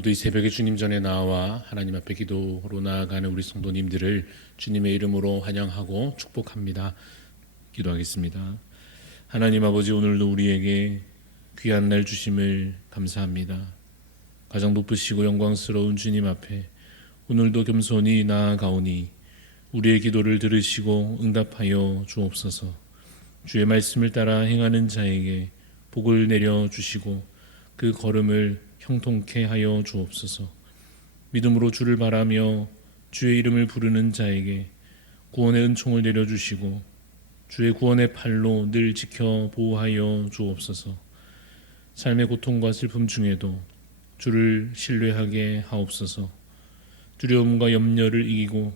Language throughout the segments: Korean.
오늘도 이 새벽에 주님 전에 나와 하나님 앞에 기도로 나아가는 우리 성도님들을 주님의 이름으로 환영하고 축복합니다. 기도하겠습니다. 하나님 아버지, 오늘도 우리에게 귀한 날 주심을 감사합니다. 가장 높으시고 영광스러운 주님 앞에 오늘도 겸손히 나아가오니 우리의 기도를 들으시고 응답하여 주옵소서. 주의 말씀을 따라 행하는 자에게 복을 내려 주시고 그 걸음을 형통케 하여 주옵소서. 믿음으로 주를 바라며 주의 이름을 부르는 자에게 구원의 은총을 내려주시고 주의 구원의 팔로 늘 지켜 보호하여 주옵소서. 삶의 고통과 슬픔 중에도 주를 신뢰하게 하옵소서. 두려움과 염려를 이기고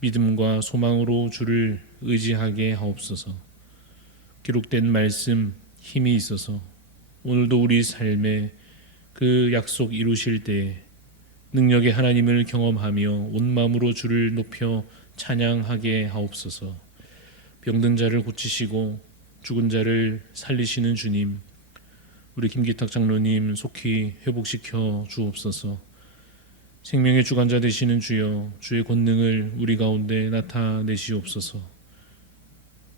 믿음과 소망으로 주를 의지하게 하옵소서. 기록된 말씀 힘이 있어서 오늘도 우리 삶에 그 약속 이루실 때에 능력의 하나님을 경험하며 온 마음으로 주를 높여 찬양하게 하옵소서. 병든 자를 고치시고 죽은 자를 살리시는 주님, 우리 김기탁 장로님 속히 회복시켜 주옵소서. 생명의 주관자 되시는 주여, 주의 권능을 우리 가운데 나타내시옵소서.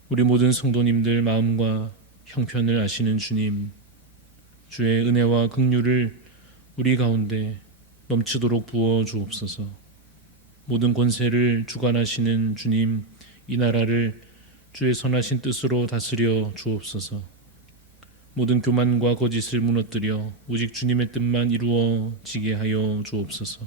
우리 모든 성도님들 마음과 형편을 아시는 주님, 주의 은혜와 긍휼을 우리 가운데 넘치도록 부어 주옵소서. 모든 권세를 주관하시는 주님, 이 나라를 주의 선하신 뜻으로 다스려 주옵소서. 모든 교만과 거짓을 무너뜨려 오직 주님의 뜻만 이루어지게 하여 주옵소서.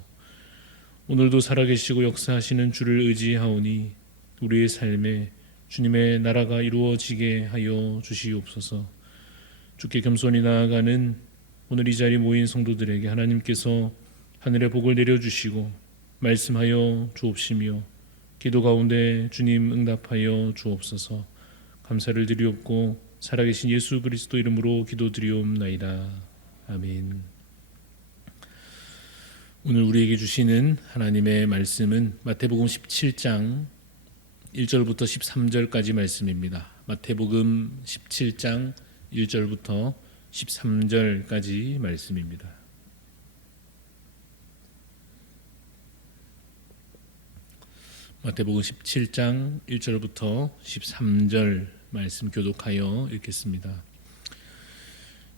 오늘도 살아계시고 역사하시는 주를 의지하오니 우리의 삶에 주님의 나라가 이루어지게 하여 주시옵소서. 주께 겸손히 나아가는 오늘 이 자리에 모인 성도들에게 하나님께서 하늘의 복을 내려주시고 말씀하여 주옵시며 기도 가운데 주님 응답하여 주옵소서. 감사를 드리옵고 살아계신 예수 그리스도 이름으로 기도드리옵나이다. 아멘. 오늘 우리에게 주시는 하나님의 말씀은 마태복음 17장 1절부터 13절까지 말씀입니다. 마태복음 17장 1절부터 13절까지 말씀입니다. 마태복음 17장 1절부터 13절 말씀 교독하여 읽겠습니다.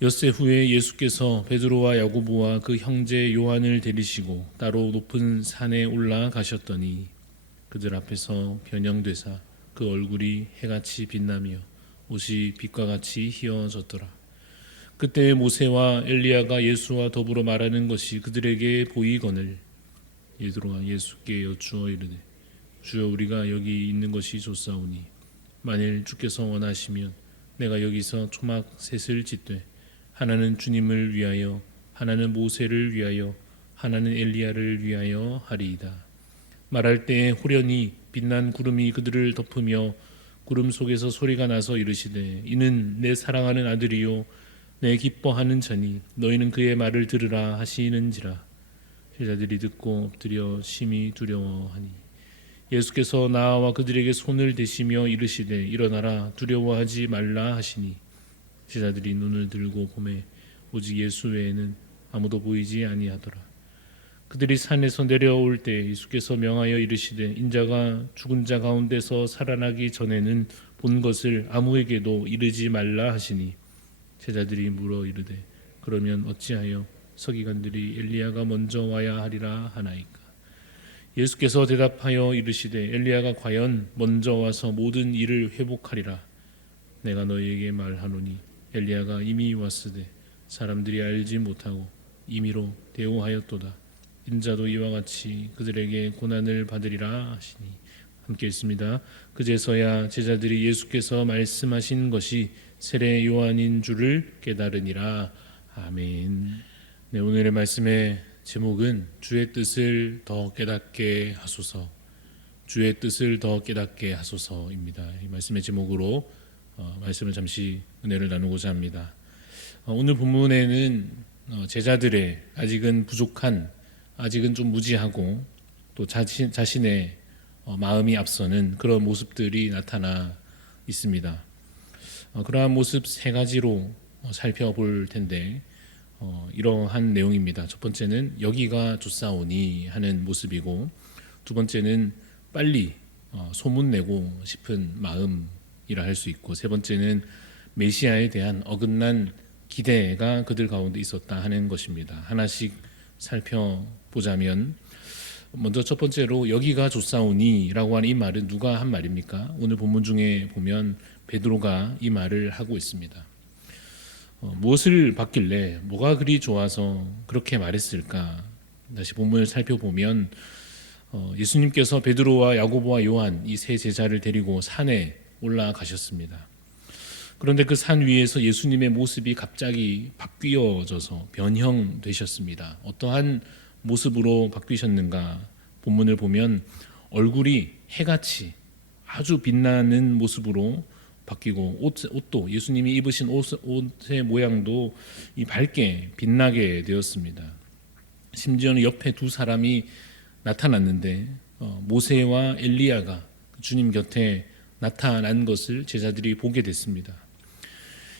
엿새 후에 예수께서 베드로와 야고보와 그 형제 요한을 데리시고 따로 높은 산에 올라가셨더니 그들 앞에서 변형되사 그 얼굴이 해같이 빛나며 옷이 빛과 같이 희어졌더라. 그때 모세와 엘리야가 예수와 더불어 말하는 것이 그들에게 보이거늘 베드로가 예수께 여쭈어 이르되 주여, 우리가 여기 있는 것이 좋사오니 만일 주께서 원하시면 내가 여기서 초막 셋을 짓되 하나는 주님을 위하여 하나는 모세를 위하여 하나는 엘리야를 위하여 하리이다. 말할 때에 호련히 빛난 구름이 그들을 덮으며 구름 속에서 소리가 나서 이르시되 이는 내 사랑하는 아들이요 내 기뻐하는 자니 너희는 그의 말을 들으라 하시는지라. 제자들이 듣고 엎드려 심히 두려워하니 예수께서 나와 그들에게 손을 대시며 이르시되 일어나라 두려워하지 말라 하시니 제자들이 눈을 들고 보매 오직 예수 외에는 아무도 보이지 아니하더라. 그들이 산에서 내려올 때 예수께서 명하여 이르시되 인자가 죽은 자 가운데서 살아나기 전에는 본 것을 아무에게도 이르지 말라 하시니 제자들이 물어 이르되 그러면 어찌하여 서기관들이 엘리야가 먼저 와야 하리라 하나이까. 예수께서 대답하여 이르시되 엘리야가 과연 먼저 와서 모든 일을 회복하리라. 내가 너희에게 말하노니 엘리야가 이미 왔으되 사람들이 알지 못하고 임의로 대오하였도다. 인자도 이와 같이 그들에게 고난을 받으리라 하시니. 함께 읽습니다. 그제서야 제자들이 예수께서 말씀하신 것이 세례 요한인 줄을 깨달으니라. 아멘. 네, 오늘의 말씀의 제목은 주의 뜻을 더 깨닫게 하소서, 주의 뜻을 더 깨닫게 하소서입니다. 이 말씀의 제목으로 말씀을 잠시 은혜를 나누고자 합니다. 오늘 본문에는 제자들의 아직은 부족한, 아직은 좀 무지하고 또 자신의 마음이 앞서는 그런 모습들이 나타나 있습니다. 그러한 모습 세 가지로 살펴볼 텐데 이러한 내용입니다. 첫 번째는 여기가 좋사오니 하는 모습이고, 두 번째는 빨리 소문내고 싶은 마음이라 할 수 있고, 세 번째는 메시아에 대한 어긋난 기대가 그들 가운데 있었다 하는 것입니다. 하나씩 살펴보자면, 먼저 첫 번째로 여기가 좋사오니라고 하는 이 말은 누가 한 말입니까? 오늘 본문 중에 보면 베드로가 이 말을 하고 있습니다. 무엇을 받길래 뭐가 그리 좋아서 그렇게 말했을까? 다시 본문을 살펴보면 예수님께서 베드로와 야고보와 요한 이 세 제자를 데리고 산에 올라가셨습니다. 그런데 그 산 위에서 예수님의 모습이 갑자기 바뀌어져서 변형되셨습니다. 어떠한 모습으로 바뀌셨는가? 본문을 보면 얼굴이 해같이 아주 빛나는 모습으로 바뀌고, 옷도 예수님이 입으신 옷의 모양도 이 밝게 빛나게 되었습니다. 심지어는 옆에 두 사람이 나타났는데 모세와 엘리야가 주님 곁에 나타난 것을 제자들이 보게 됐습니다.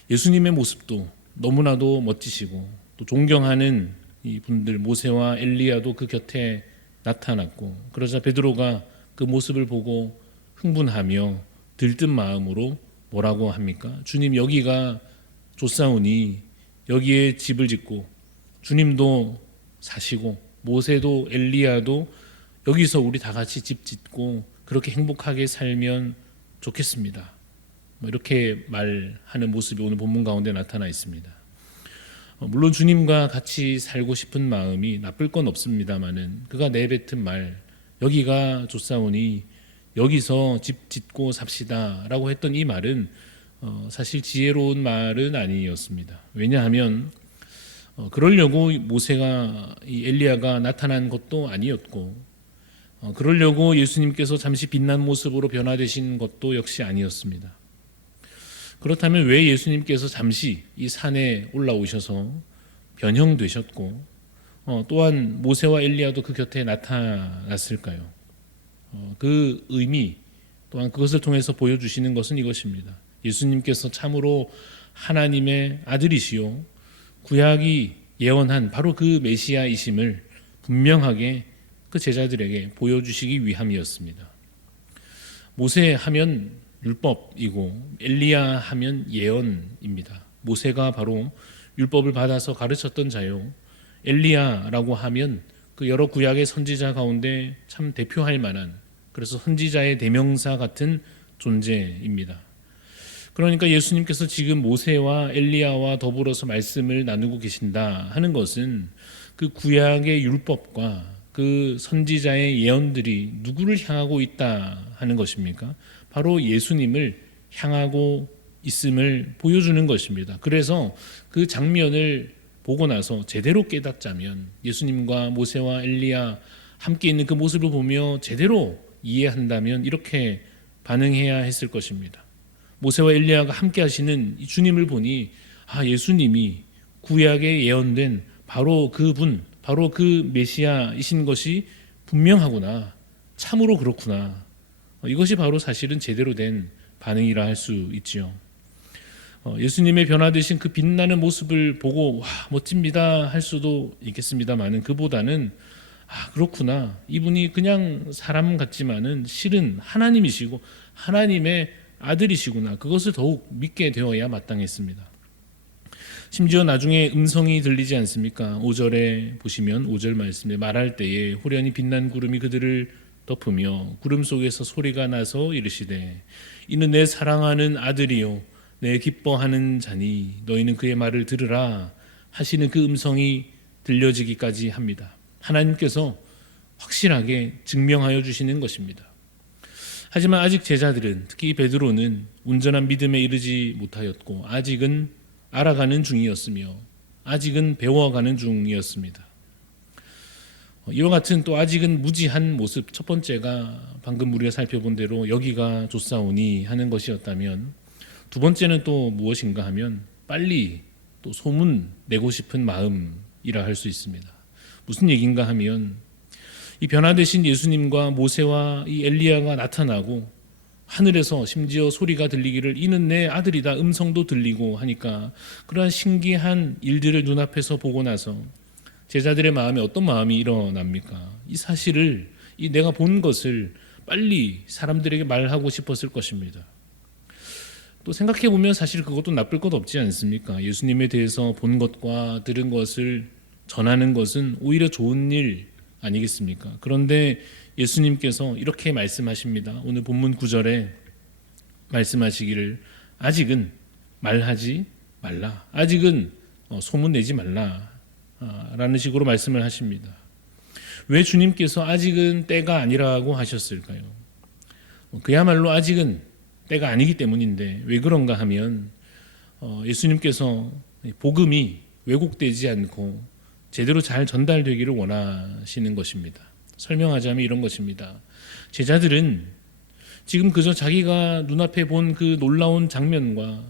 예수님의 모습도 너무나도 멋지시고 또 존경하는 이 분들 모세와 엘리야도 그 곁에 나타났고, 그러자 베드로가 그 모습을 보고 흥분하며 들뜬 마음으로 뭐라고 합니까? 주님, 여기가 좋사오니 여기에 집을 짓고 주님도 사시고 모세도 엘리야도 여기서 우리 다 같이 집 짓고 그렇게 행복하게 살면 좋겠습니다. 이렇게 말하는 모습이 오늘 본문 가운데 나타나 있습니다. 물론 주님과 같이 살고 싶은 마음이 나쁠 건 없습니다마는 그가 내뱉은 말, 여기가 좋사오니 여기서 집 짓고 삽시다 라고 했던 이 말은 사실 지혜로운 말은 아니었습니다. 왜냐하면 그러려고 모세가 엘리야가 나타난 것도 아니었고, 그러려고 예수님께서 잠시 빛난 모습으로 변화되신 것도 역시 아니었습니다. 그렇다면 왜 예수님께서 잠시 이 산에 올라오셔서 변형되셨고 또한 모세와 엘리야도 그 곁에 나타났을까요? 그 의미 또한 그것을 통해서 보여주시는 것은 이것입니다. 예수님께서 참으로 하나님의 아들이시요 구약이 예언한 바로 그 메시아이심을 분명하게 그 제자들에게 보여주시기 위함이었습니다. 모세 하면 율법이고 엘리야 하면 예언입니다. 모세가 바로 율법을 받아서 가르쳤던 자요, 엘리야라고 하면 그 여러 구약의 선지자 가운데 참 대표할 만한, 그래서 선지자의 대명사 같은 존재입니다. 그러니까 예수님께서 지금 모세와 엘리야와 더불어서 말씀을 나누고 계신다 하는 것은 그 구약의 율법과 그 선지자의 예언들이 누구를 향하고 있다 하는 것입니까? 바로 예수님을 향하고 있음을 보여주는 것입니다. 그래서 그 장면을 보고 나서 제대로 깨닫자면 예수님과 모세와 엘리야 함께 있는 그 모습을 보며 제대로 이해한다면 이렇게 반응해야 했을 것입니다. 모세와 엘리야가 함께 하시는 이 주님을 보니 예수님이 구약에 예언된 바로 그분, 바로 그 메시아이신 것이 분명하구나, 참으로 그렇구나, 이것이 바로 사실은 제대로 된 반응이라 할 수 있지요. 예수님의 변화되신 그 빛나는 모습을 보고 와 멋집니다 할 수도 있겠습니다만은 그보다는 그렇구나, 이분이 그냥 사람 같지만은 실은 하나님이시고 하나님의 아들이시구나, 그것을 더욱 믿게 되어야 마땅했습니다. 심지어 나중에 음성이 들리지 않습니까? 5절에 보시면 5절 말씀에 말할 때에 호련히 빛난 구름이 그들을 덮으며 구름 속에서 소리가 나서 이르시되 이는 내 사랑하는 아들이요 내 기뻐하는 자니 너희는 그의 말을 들으라 하시는 그 음성이 들려지기까지 합니다. 하나님께서 확실하게 증명하여 주시는 것입니다. 하지만 아직 제자들은, 특히 베드로는 온전한 믿음에 이르지 못하였고 아직은 알아가는 중이었으며 아직은 배워가는 중이었습니다. 이와 같은 또 아직은 무지한 모습, 첫 번째가 방금 우리가 살펴본 대로 여기가 좋사오니 하는 것이었다면, 두 번째는 또 무엇인가 하면 빨리 또 소문 내고 싶은 마음이라 할 수 있습니다. 무슨 얘기인가 하면 이 변화되신 예수님과 모세와 이 엘리야가 나타나고 하늘에서 심지어 소리가 들리기를 이는 내 아들이다 음성도 들리고 하니까 그러한 신기한 일들을 눈앞에서 보고 나서 제자들의 마음에 어떤 마음이 일어납니까? 이 사실을, 이 내가 본 것을 빨리 사람들에게 말하고 싶었을 것입니다. 또 생각해 보면 사실 그것도 나쁠 것 없지 않습니까? 예수님에 대해서 본 것과 들은 것을 전하는 것은 오히려 좋은 일 아니겠습니까? 그런데 예수님께서 이렇게 말씀하십니다. 오늘 본문 9절에 말씀하시기를 아직은 말하지 말라. 아직은 소문내지 말라. 라는 식으로 말씀을 하십니다. 왜 주님께서 아직은 때가 아니라고 하셨을까요? 그야말로 아직은 때가 아니기 때문인데 왜 그런가 하면 예수님께서 복음이 왜곡되지 않고 제대로 잘 전달되기를 원하시는 것입니다. 설명하자면 이런 것입니다. 제자들은 지금 그저 자기가 눈앞에 본 그 놀라운 장면과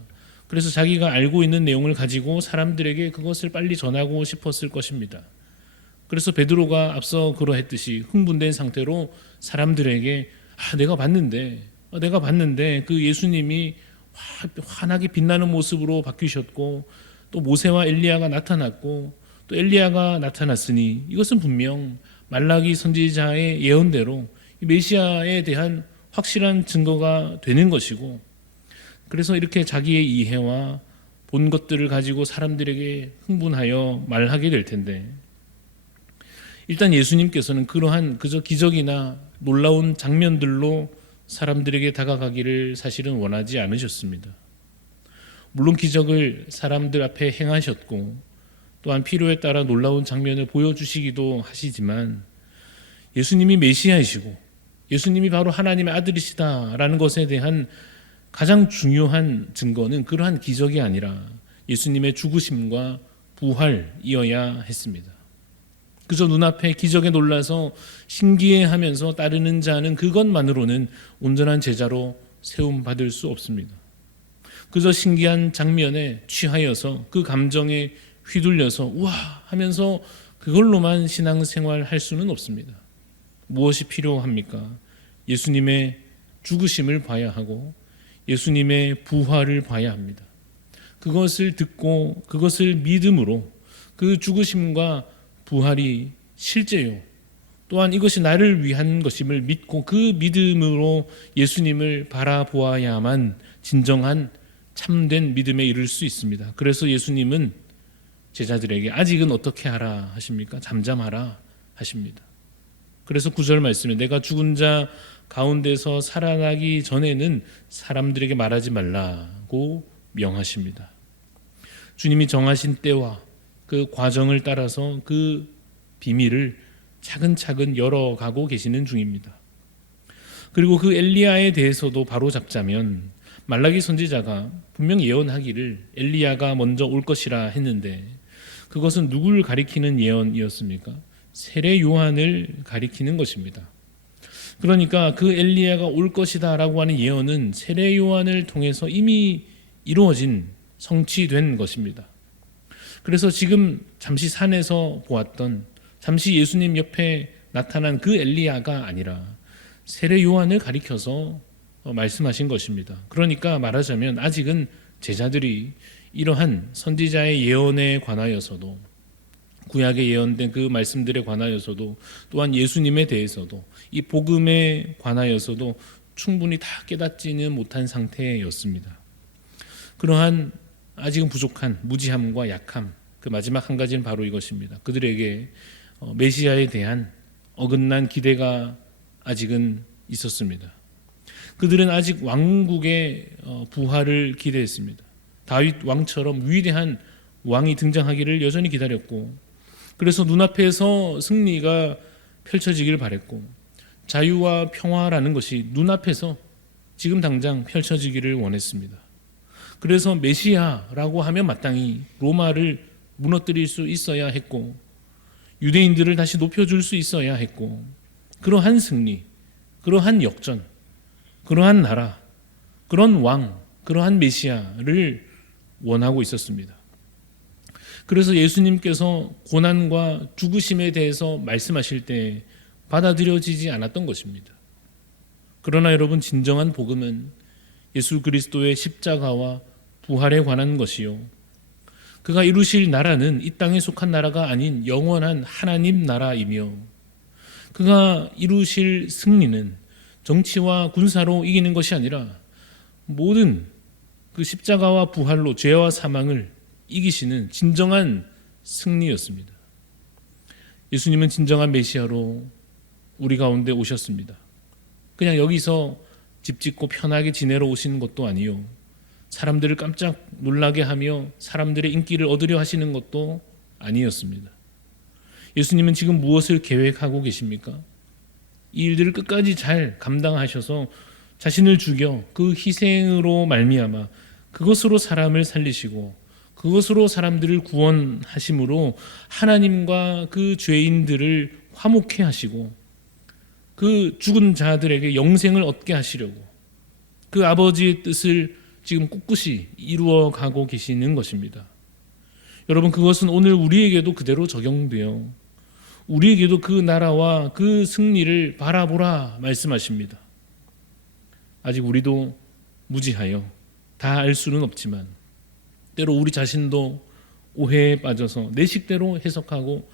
그래서 자기가 알고 있는 내용을 가지고 사람들에게 그것을 빨리 전하고 싶었을 것입니다. 그래서 베드로가 앞서 그러했듯이 흥분된 상태로 사람들에게 내가 봤는데 그 예수님이 환하게 빛나는 모습으로 바뀌셨고 또 모세와 엘리야가 나타났고 또 엘리야가 나타났으니 이것은 분명 말라기 선지자의 예언대로 메시아에 대한 확실한 증거가 되는 것이고 그래서 이렇게 자기의 이해와 본 것들을 가지고 사람들에게 흥분하여 말하게 될 텐데 일단 예수님께서는 그러한 그저 기적이나 놀라운 장면들로 사람들에게 다가가기를 사실은 원하지 않으셨습니다. 물론 기적을 사람들 앞에 행하셨고 또한 필요에 따라 놀라운 장면을 보여주시기도 하시지만 예수님이 메시아이시고 예수님이 바로 하나님의 아들이시다라는 것에 대한 가장 중요한 증거는 그러한 기적이 아니라 예수님의 죽으심과 부활이어야 했습니다. 그저 눈앞에 기적에 놀라서 신기해하면서 따르는 자는 그것만으로는 온전한 제자로 세움받을 수 없습니다. 그저 신기한 장면에 취하여서 그 감정에 휘둘려서 우와 하면서 그걸로만 신앙생활 할 수는 없습니다. 무엇이 필요합니까? 예수님의 죽으심을 봐야 하고 예수님의 부활을 봐야 합니다. 그것을 듣고 그것을 믿음으로 그 죽으심과 부활이 실제요. 또한 이것이 나를 위한 것임을 믿고 그 믿음으로 예수님을 바라보아야만 진정한 참된 믿음에 이를 수 있습니다. 그래서 예수님은 제자들에게 아직은 어떻게 하라 하십니까? 잠잠하라 하십니다. 그래서 9절 말씀에 내가 죽은 자 가운데서 살아나기 전에는 사람들에게 말하지 말라고 명하십니다. 주님이 정하신 때와 그 과정을 따라서 그 비밀을 차근차근 열어가고 계시는 중입니다. 그리고 그 엘리야에 대해서도 바로 잡자면 말라기 선지자가 분명 예언하기를 엘리야가 먼저 올 것이라 했는데 그것은 누구를 가리키는 예언이었습니까? 세례 요한을 가리키는 것입니다. 그러니까 그 엘리야가 올 것이다 라고 하는 예언은 세례 요한을 통해서 이미 이루어진 성취된 것입니다. 그래서 지금 잠시 산에서 보았던 잠시 예수님 옆에 나타난 그 엘리야가 아니라 세례 요한을 가리켜서 말씀하신 것입니다. 그러니까 말하자면 아직은 제자들이 이러한 선지자의 예언에 관하여서도 구약에 예언된 그 말씀들에 관하여서도 또한 예수님에 대해서도 이 복음에 관하여서도 충분히 다 깨닫지는 못한 상태였습니다. 그러한 아직은 부족한 무지함과 약함, 그 마지막 한 가지는 바로 이것입니다. 그들에게 메시아에 대한 어긋난 기대가 아직은 있었습니다. 그들은 아직 왕국의 부활을 기대했습니다. 다윗 왕처럼 위대한 왕이 등장하기를 여전히 기다렸고 그래서 눈앞에서 승리가 펼쳐지길 바랬고 자유와 평화라는 것이 눈앞에서 지금 당장 펼쳐지기를 원했습니다. 그래서 메시아라고 하면 마땅히 로마를 무너뜨릴 수 있어야 했고 유대인들을 다시 높여줄 수 있어야 했고 그러한 승리, 그러한 역전, 그러한 나라, 그런 왕, 그러한 메시아를 원하고 있었습니다. 그래서 예수님께서 고난과 죽으심에 대해서 말씀하실 때 받아들여지지 않았던 것입니다. 그러나 여러분, 진정한 복음은 예수 그리스도의 십자가와 부활에 관한 것이요, 그가 이루실 나라는 이 땅에 속한 나라가 아닌 영원한 하나님 나라이며, 그가 이루실 승리는 정치와 군사로 이기는 것이 아니라 모든 그 십자가와 부활로 죄와 사망을 이기시는 진정한 승리였습니다. 예수님은 진정한 메시아로 우리 가운데 오셨습니다. 그냥 여기서 집 짓고 편하게 지내러 오시는 것도 아니요, 사람들을 깜짝 놀라게 하며 사람들의 인기를 얻으려 하시는 것도 아니었습니다. 예수님은 지금 무엇을 계획하고 계십니까? 이 일들을 끝까지 잘 감당하셔서 자신을 죽여 그 희생으로 말미암아 그것으로 사람을 살리시고 그것으로 사람들을 구원하심으로 하나님과 그 죄인들을 화목해 하시고 그 죽은 자들에게 영생을 얻게 하시려고 그 아버지의 뜻을 지금 꿋꿋이 이루어 가고 계시는 것입니다. 여러분, 그것은 오늘 우리에게도 그대로 적용되어 우리에게도 그 나라와 그 승리를 바라보라 말씀하십니다. 아직 우리도 무지하여 다 알 수는 없지만 때로 우리 자신도 오해에 빠져서 내 식대로 해석하고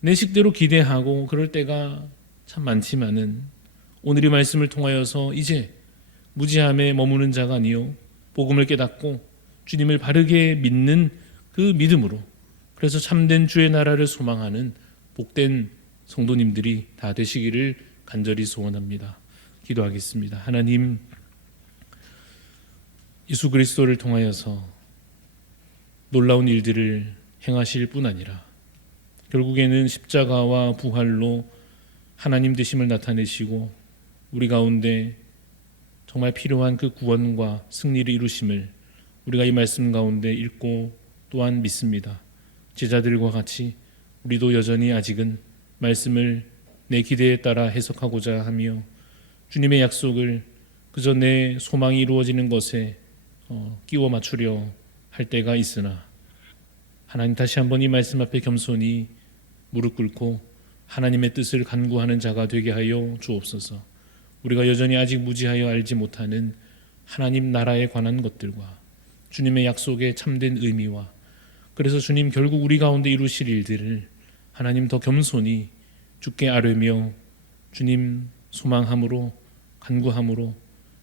내 식대로 기대하고 그럴 때가 참 많지만은, 오늘 이 말씀을 통하여서 이제 무지함에 머무는 자가 아니요 복음을 깨닫고 주님을 바르게 믿는 그 믿음으로, 그래서 참된 주의 나라를 소망하는 복된 성도님들이 다 되시기를 간절히 소원합니다. 기도하겠습니다. 하나님, 예수 그리스도를 통하여서 놀라운 일들을 행하실 뿐 아니라 결국에는 십자가와 부활로 하나님 되심을 나타내시고 우리 가운데 정말 필요한 그 구원과 승리를 이루심을 우리가 이 말씀 가운데 읽고 또한 믿습니다. 제자들과 같이 우리도 여전히 아직은 말씀을 내 기대에 따라 해석하고자 하며 주님의 약속을 그저 내 소망이 이루어지는 것에 끼워 맞추려 할 때가 있으나, 하나님, 다시 한번 이 말씀 앞에 겸손히 무릎 꿇고 하나님의 뜻을 간구하는 자가 되게 하여 주옵소서. 우리가 여전히 아직 무지하여 알지 못하는 하나님 나라에 관한 것들과 주님의 약속의 참된 의미와, 그래서 주님 결국 우리 가운데 이루실 일들을 하나님 더 겸손히 주께 아뢰며 주님 소망함으로 간구함으로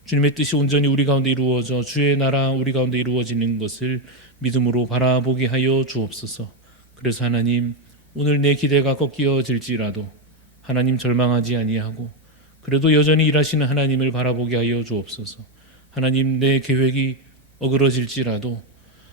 주님의 뜻이 온전히 우리 가운데 이루어져 주의 나라 우리 가운데 이루어지는 것을 믿음으로 바라보게 하여 주옵소서. 그래서 하나님, 오늘 내 기대가 꺾여질지라도 하나님 절망하지 아니하고 그래도 여전히 일하시는 하나님을 바라보게 하여 주옵소서. 하나님, 내 계획이 어그러질지라도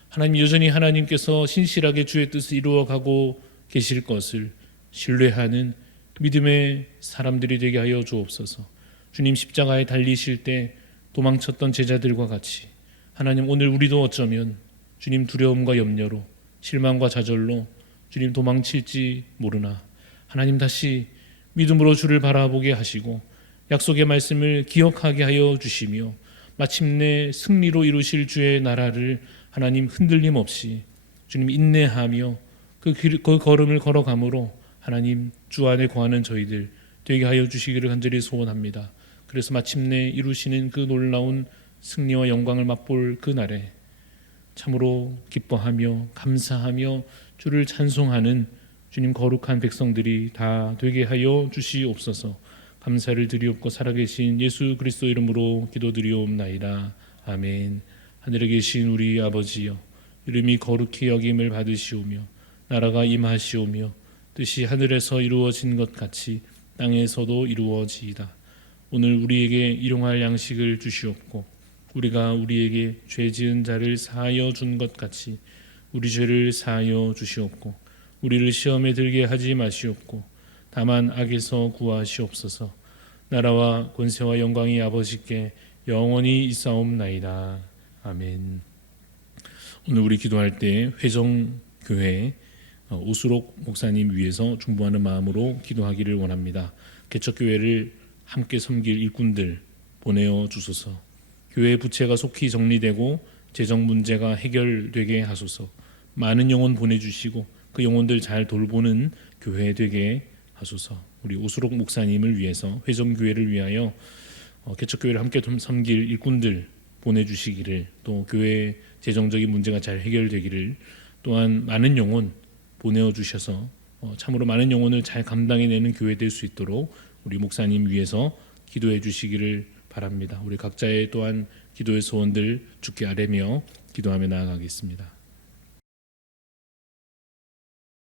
하나님, 여전히 하나님께서 신실하게 주의 뜻을 이루어가고 계실 것을 신뢰하는 믿음의 사람들이 되게 하여 주옵소서. 주님, 십자가에 달리실 때 도망쳤던 제자들과 같이 하나님, 오늘 우리도 어쩌면 주님 두려움과 염려로 실망과 좌절로 주님 도망칠지 모르나 하나님, 다시 믿음으로 주를 바라보게 하시고 약속의 말씀을 기억하게 하여 주시며 마침내 승리로 이루실 주의 나라를 하나님 흔들림 없이 주님 인내하며 그 걸음을 걸어가므로 하나님 주 안에 거하는 저희들 되게 하여 주시기를 간절히 소원합니다. 그래서 마침내 이루시는 그 놀라운 승리와 영광을 맛볼 그 날에 참으로 기뻐하며 감사하며 주를 찬송하는 주님 거룩한 백성들이 다 되게 하여 주시옵소서. 감사를 드리옵고 살아계신 예수 그리스도 이름으로 기도드리옵나이다. 아멘. 하늘에 계신 우리 아버지여, 이름이 거룩히 여김을 받으시오며 나라가 임하시오며 뜻이 하늘에서 이루어진 것 같이 땅에서도 이루어지이다. 오늘 우리에게 일용할 양식을 주시옵고 우리가 우리에게 죄 지은 자를 사하여 준 것 같이 우리 죄를 사하여 주시옵고 우리를 시험에 들게 하지 마시옵고 다만 악에서 구하시옵소서. 나라와 권세와 영광이 아버지께 영원히 있사옵나이다. 아멘. 오늘 우리 기도할 때 회정교회 오수록 목사님 위해서 중보하는 마음으로 기도하기를 원합니다. 개척교회를 함께 섬길 일꾼들 보내어 주소서. 교회의 부채가 속히 정리되고 재정 문제가 해결되게 하소서. 많은 영혼 보내주시고 그 영혼들 잘 돌보는 교회 되게 하소서. 우리 오수록 목사님을 위해서 회정교회를 위하여 개척교회를 함께 섬길 일꾼들 보내주시기를, 또 교회 재정적인 문제가 잘 해결되기를, 또한 많은 영혼 보내어 주셔서 참으로 많은 영혼을 잘 감당해내는 교회 될 수 있도록 우리 목사님 위해서 기도해 주시기를 바랍니다. 우리 각자의 또한 기도의 소원들 주께 아뢰며 기도하며 나아가겠습니다.